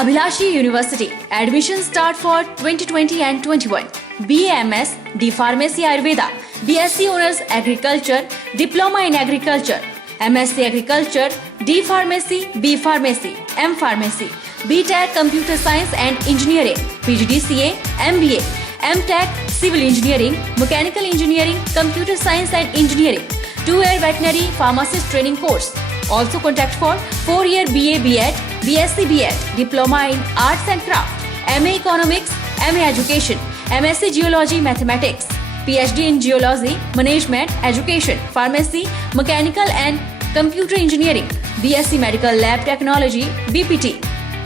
Abhilashi University. Admission start for 2020 and 21. BAMS, D Pharmacy Ayurveda, BSc Honors Agriculture, Diploma in Agriculture, MSc Agriculture, D Pharmacy, B Pharmacy, M Pharmacy, BTech Computer Science and Engineering, PGDCA, MBA, MTech Civil Engineering, Mechanical Engineering, Computer Science and Engineering, 2-year Veterinary Pharmacist Training Course. Also contact for 4-year BA BEd, BSc BEd, Diploma in Arts and Craft, MA Economics, MA Education, MSc Geology Mathematics, PhD in Geology, Management, Education, Pharmacy, Mechanical and Computer Engineering, BSc Medical Lab Technology, BPT.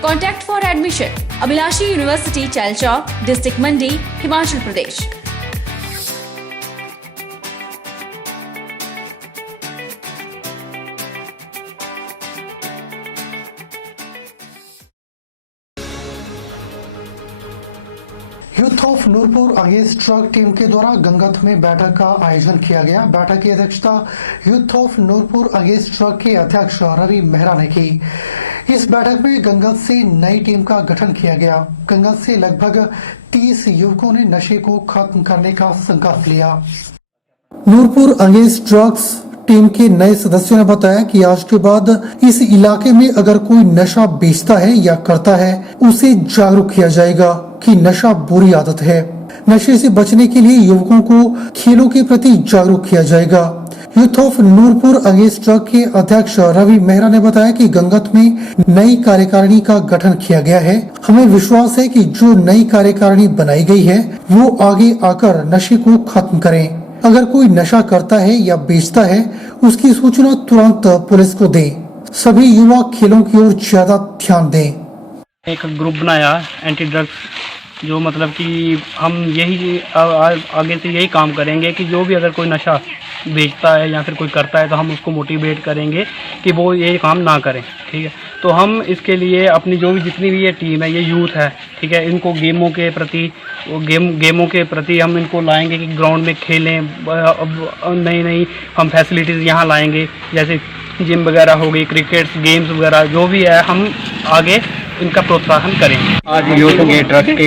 Contact for admission. Abhilashi University, Chalchawk, District Mandi, Himachal Pradesh. Youth of Nurpur against drug team के द्वारा गंगत में बैठक का आयोजन किया गया। बैठक की अध्यक्षता youth of Nurpur against drug के अध्यक्ष रवि मेहरा ने की। इस बैठक में गंगत से नई टीम का गठन किया गया। गंगत से लगभग 30 युवकों ने नशे को खत्म करने का संकल्प लिया। नूरपुर अगेंस्ट ड्रग्स टीम के नए सदस्यों ने बताया कि आज के बाद इस इलाके में अगर कोई नशा बेचता है या करता है उसे जागरूक किया जाएगा कि नशा बुरी आदत है। नशे से बचने के लिए युवकों को खेलों के प्रति जागरूक किया जाएगा। Youth of Nurpur against drug के अध्यक्ष रवि मेहरा ने बताया कि गंगत में नई कार्यकारिणी का गठन किया गया है। हमें विश्वास है कि जो नई कार्यकारिणी बनाई गई है वो आगे आकर नशे को खत्म करें। अगर कोई नशा करता है या बेचता है उसकी सूचना तुरंत पुलिस को दे। सभी युवा खेलों की ओर ज्यादा ध्यान दें। एक ग्रुप बनाया एंटी ड्रग्स, जो मतलब कि हम यही आगे से यही काम करेंगे कि जो भी अगर कोई नशा बेचता है या फिर कोई करता है तो हम उसको मोटिवेट करेंगे कि वो ये काम ना करें। ठीक है, तो हम इसके लिए अपनी जो भी जितनी भी ये टीम है, ये यूथ है, ठीक है, इनको गेमों के प्रति हम इनको लाएंगे कि ग्राउंड में खेलें। नई नई हम फैसिलिटीज़ यहाँ लाएंगे, जैसे जिम वगैरह हो गई, क्रिकेट गेम्स वगैरह जो भी है हम आगे इनका प्रोत्साहन करेंगे। आज यूथ के ड्रग्स की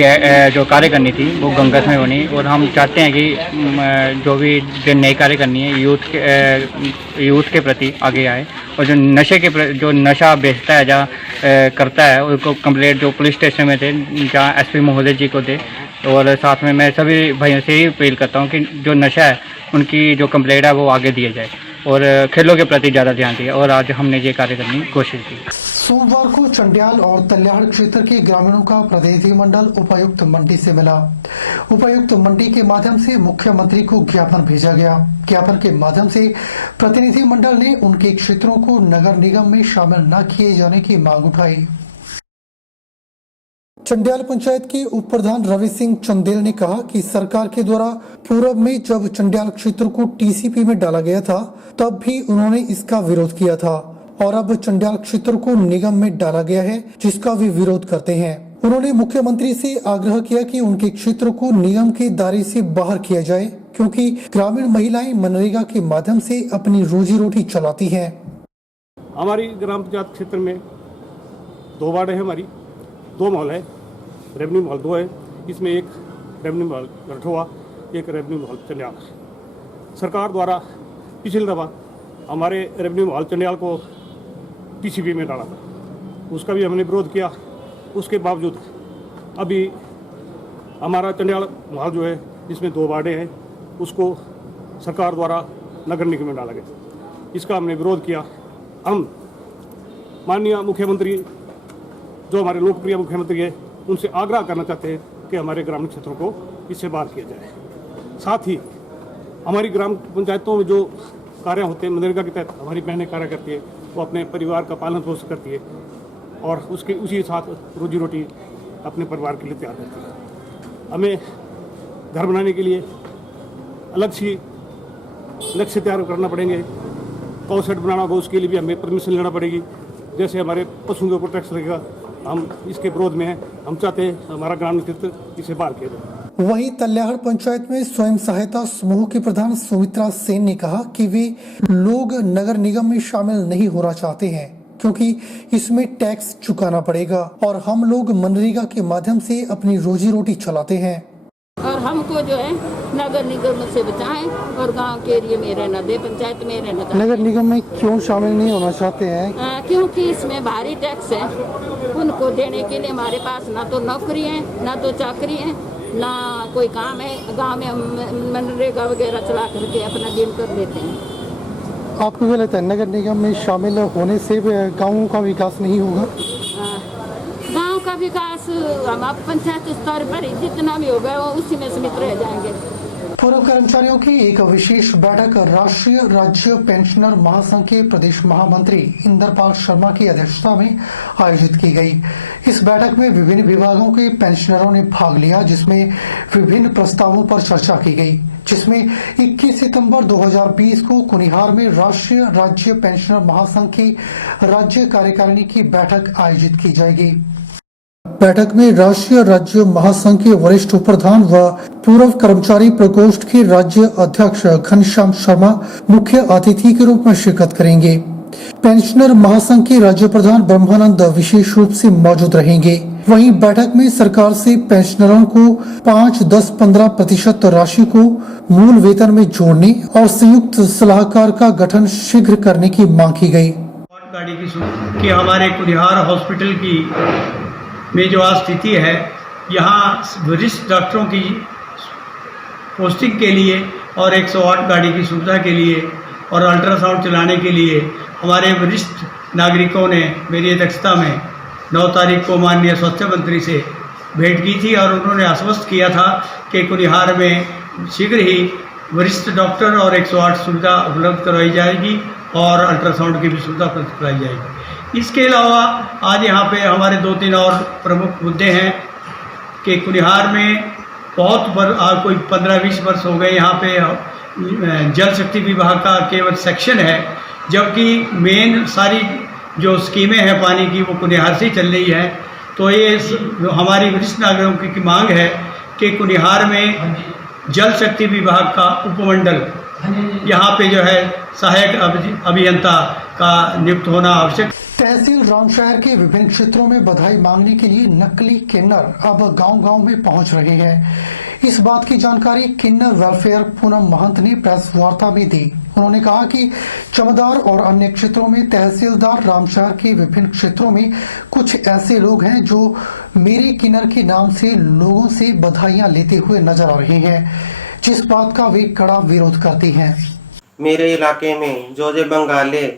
जो कार्य करनी थी वो गंगत में होनी, और हम चाहते हैं कि जो भी जो नई कार्य करनी है यूथ के प्रति आगे आए, और जो नशा बेचता है या करता है उनको कंप्लेंट जो पुलिस स्टेशन में थे जहाँ एसपी महोदय जी को दे। और साथ में मैं सभी भाइयों से ही अपील करता हूँ कि जो नशा है उनकी जो कंप्लेंट है वो आगे दिया जाए और खेलों के प्रति ज़्यादा ध्यान दिया, और आज हमने ये कार्य करने की कोशिश की। सोमवार को चंडियाल और तल्याड़ क्षेत्र के ग्रामीणों का प्रतिनिधिमंडल उपायुक्त मंडी से मिला। उपायुक्त मंडी के माध्यम से मुख्यमंत्री को ज्ञापन भेजा गया। ज्ञापन के माध्यम से प्रतिनिधिमंडल ने उनके क्षेत्रों को नगर निगम में शामिल न किए जाने की मांग उठाई। चंडियाल पंचायत के उप प्रधान रवि सिंह चंदेल ने कहा कि सरकार के द्वारा पूर्व में जब चंडियाल क्षेत्र को टीसीपी में डाला गया था तब भी उन्होंने इसका विरोध किया था, और अब चंडियाल क्षेत्र को निगम में डाला गया है जिसका वे विरोध करते हैं। उन्होंने मुख्यमंत्री से आग्रह किया कि उनके क्षेत्र को निगम के दायरे से बाहर किया जाए, क्योंकि ग्रामीण महिलाएं मनरेगा के माध्यम से अपनी रोजी रोटी चलाती हैं। हमारी ग्राम पंचायत क्षेत्र में 2 वार्ड है, हमारी 2 मॉल है, रेवेन्यू मॉल 2 है, इसमें एक रेवेन्यू मॉल गठुआ, एक रेवेन्यू मॉल चंडियाल। सरकार द्वारा पिछली दफा हमारे रेवेन्यू मॉल चंडियाल को टीसीपी में डाला था, उसका भी हमने विरोध किया। उसके बावजूद अभी हमारा चंडियाल मॉल जो है जिसमें 2 वार्डें हैं उसको सरकार द्वारा नगर निगम में डाला गया, इसका हमने विरोध किया। हम माननीय मुख्यमंत्री जो हमारे लोकप्रिय मुख्यमंत्री है उनसे आग्रह करना चाहते हैं कि हमारे ग्रामीण क्षेत्रों को इससे बाहर किया जाए। साथ ही हमारी ग्राम पंचायतों में जो कार्य होते हैं मनरेगा के तहत हमारी बहनें कार्य करती है, वो अपने परिवार का पालन पोषण करती है और उसी साथ रोजी रोटी अपने परिवार के लिए तैयार करती है। हमें घर बनाने के लिए अलग सी लक्ष्य तैयार करना पड़ेंगे। काउ शेड बनाना होगा उसके लिए भी हमें परमिशन लेना पड़ेगी। जैसे हमारे पशुओं के ऊपर टैक्स लगेगा, हम इसके विरोध में हैं। हम चाहते हैं हमारा ग्रामीण क्षेत्र इसे बाहर किया जाए। वहीं तल्याड़ पंचायत में स्वयं सहायता समूह की प्रधान सुमित्रा सेन ने कहा कि वे लोग नगर निगम में शामिल नहीं होना चाहते हैं, क्योंकि इसमें टैक्स चुकाना पड़ेगा और हम लोग मनरेगा के माध्यम से अपनी रोजी रोटी चलाते हैं। और हमको जो है नगर निगम से बचाएं और गांव के एरिया में रहना दे, पंचायत में रहना दें। नगर निगम में क्यों शामिल नहीं होना चाहते हैं? क्योंकि इसमें भारी टैक्स है, उनको देने के लिए हमारे पास ना तो नौकरी है, ना तो चाकरी है, ना कोई काम है। गांव में हम मनरेगा वगैरह चला करके अपना दिन कर लेते हैं। आपको क्या लगता है नगर निगम में शामिल होने से गाँवों का विकास नहीं होगा? गांव का विकास हम आप पंचायत स्तर पर ही जितना भी होगा वो उसी में सीमित रह जाएंगे। पूर्व कर्मचारियों की एक विशेष बैठक राष्ट्रीय राज्य पेंशनर महासंघ के प्रदेश महामंत्री इंद्रपाल शर्मा की अध्यक्षता में आयोजित की गई। इस बैठक में विभिन्न विभागों के पेंशनरों ने भाग लिया, जिसमें विभिन्न प्रस्तावों पर चर्चा की गई, जिसमें 21 सितंबर 2020 को कुनिहार में राष्ट्रीय राज्य पेंशनर महासंघ की राज्य कार्यकारिणी की बैठक आयोजित की जाएगी। बैठक में राष्ट्रीय राज्य महासंघ के वरिष्ठ उप प्रधान व पूर्व कर्मचारी प्रकोष्ठ के राज्य अध्यक्ष घनश्याम शर्मा मुख्य अतिथि के रूप में शिरकत करेंगे। पेंशनर महासंघ के राज्य प्रधान ब्रह्मानंद विशेष रूप से मौजूद रहेंगे। वहीं बैठक में सरकार से पेंशनरों को 5, 10, 15% राशि को मूल वेतन में जोड़ने और संयुक्त सलाहकार का गठन शीघ्र करने की मांग की गयी। गाड़ी की हमारे कुनिहार हॉस्पिटल की में जो आज स्थिति है, यहाँ वरिष्ठ डॉक्टरों की पोस्टिंग के लिए और 108 गाड़ी की सुविधा के लिए और अल्ट्रासाउंड चलाने के लिए हमारे वरिष्ठ नागरिकों ने मेरी अध्यक्षता में 9 तारीख को माननीय स्वास्थ्य मंत्री से भेंट की थी और उन्होंने आश्वस्त किया था कि कुनिहार में शीघ्र ही वरिष्ठ डॉक्टर और 108 सुविधा उपलब्ध करवाई जाएगी और अल्ट्रासाउंड की भी सुविधा उपलब्ध कराई जाएगी। इसके अलावा आज यहाँ पे हमारे 2-3 और प्रमुख मुद्दे हैं कि कुनिहार में कोई 15-20 वर्ष हो गए यहाँ पे जल शक्ति विभाग का केवल सेक्शन है, जबकि मेन सारी जो स्कीमें हैं पानी की वो कुनिहार से ही चल रही है। तो ये हमारी वरिष्ठ नागरिकों की मांग है कि कुनिहार में जल शक्ति विभाग का उपमंडल यहाँ पे जो है सहायक अभियंता का नियुक्त होना आवश्यक। तहसील रामशहर के विभिन्न क्षेत्रों में बधाई मांगने के लिए नकली किन्नर अब गांव-गांव में पहुंच रहे हैं। इस बात की जानकारी किन्नर वेलफेयर पूनम महंत ने प्रेस वार्ता में दी। उन्होंने कहा कि चमदार और अन्य क्षेत्रों में तहसीलदार रामशहर के विभिन्न क्षेत्रों में कुछ ऐसे लोग हैं जो मेरे किन्नर के नाम से लोगों से बधाइयां लेते हुए नजर आ रहे हैं, जिस बात का वे कड़ा विरोध करती हैं। मेरे इलाके में जो बंगाली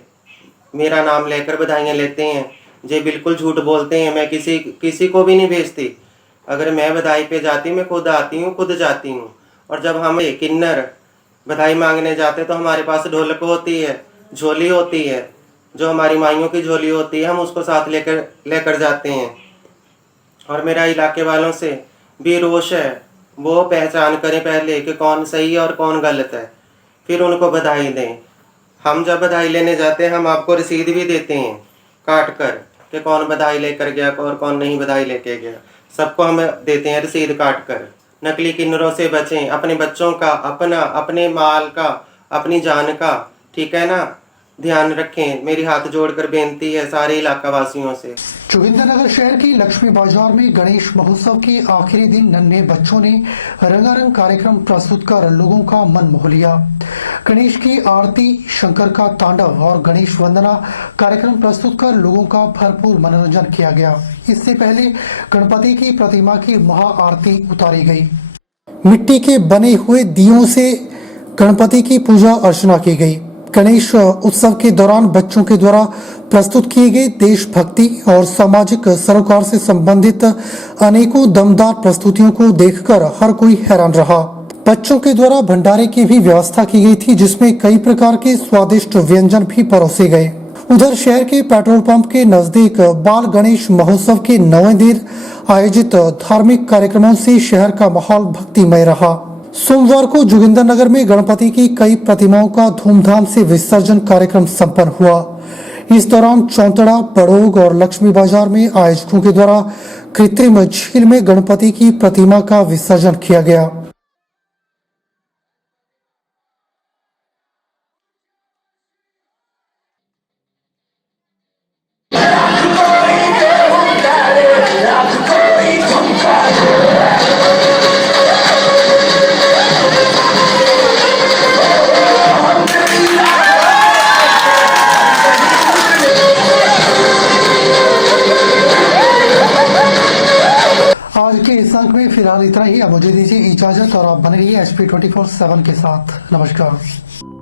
मेरा नाम लेकर बधाइयाँ लेते हैं, जे बिल्कुल झूठ बोलते हैं। मैं किसी को भी नहीं भेजती। अगर मैं बधाई पे जाती मैं खुद आती हूँ, खुद जाती हूँ। और जब हम किन्नर बधाई मांगने जाते तो हमारे पास ढोलक होती है, झोली होती है, जो हमारी माइयों की झोली होती है, हम उसको साथ लेकर जाते हैं। और मेरा इलाके वालों से भी रोष है, वो पहचान करें पहले कि कौन सही है और कौन गलत है, फिर उनको बधाई दें। हम जब बधाई लेने जाते हैं हम आपको रसीद भी देते हैं काट कर कि कौन बधाई लेकर गया और कौन नहीं बधाई लेके गया, सबको हम देते हैं रसीद काट कर। नकली किन्नरों से बचें, अपने बच्चों का, अपने माल का, अपनी जान का, ठीक है ना, ध्यान रखें। मेरी हाथ जोड़कर बेनती है सारे इलाका वासियों से। जोगिंदरनगर शहर की लक्ष्मी बाजार में गणेश महोत्सव के आखिरी दिन नन्हे बच्चों ने रंगारंग कार्यक्रम प्रस्तुत कर लोगों का मन मोह लिया। गणेश की आरती, शंकर का तांडव और गणेश वंदना कार्यक्रम प्रस्तुत कर लोगों का भरपूर मनोरंजन किया गया। इससे पहले गणपति की प्रतिमा की महाआरती उतारी गई। मिट्टी के बने हुए दियों से गणपति की पूजा अर्चना की गई। गणेश उत्सव के दौरान बच्चों के द्वारा प्रस्तुत किए गए देशभक्ति और सामाजिक सरोकार से संबंधित अनेकों दमदार प्रस्तुतियों को देखकर हर कोई हैरान रहा। बच्चों के द्वारा भंडारे की भी व्यवस्था की गई थी, जिसमें कई प्रकार के स्वादिष्ट व्यंजन भी परोसे गए। उधर शहर के पेट्रोल पंप के नजदीक बाल गणेश महोत्सव के 9वें दिन आयोजित धार्मिक कार्यक्रमों से शहर का माहौल भक्तिमय रहा। सोमवार को जोगिंदरनगर में गणपति की कई प्रतिमाओं का धूमधाम से विसर्जन कार्यक्रम संपन्न हुआ। इस दौरान चौंतड़ा, बड़ोग और लक्ष्मी बाजार में आयोजकों के द्वारा कृत्रिम झील में गणपति की प्रतिमा का विसर्जन किया गया। में फिलहाल इतना ही। अब मुझे दीजिए इजाजत और आप बने रहिए HP 24/7 के साथ। नमस्कार।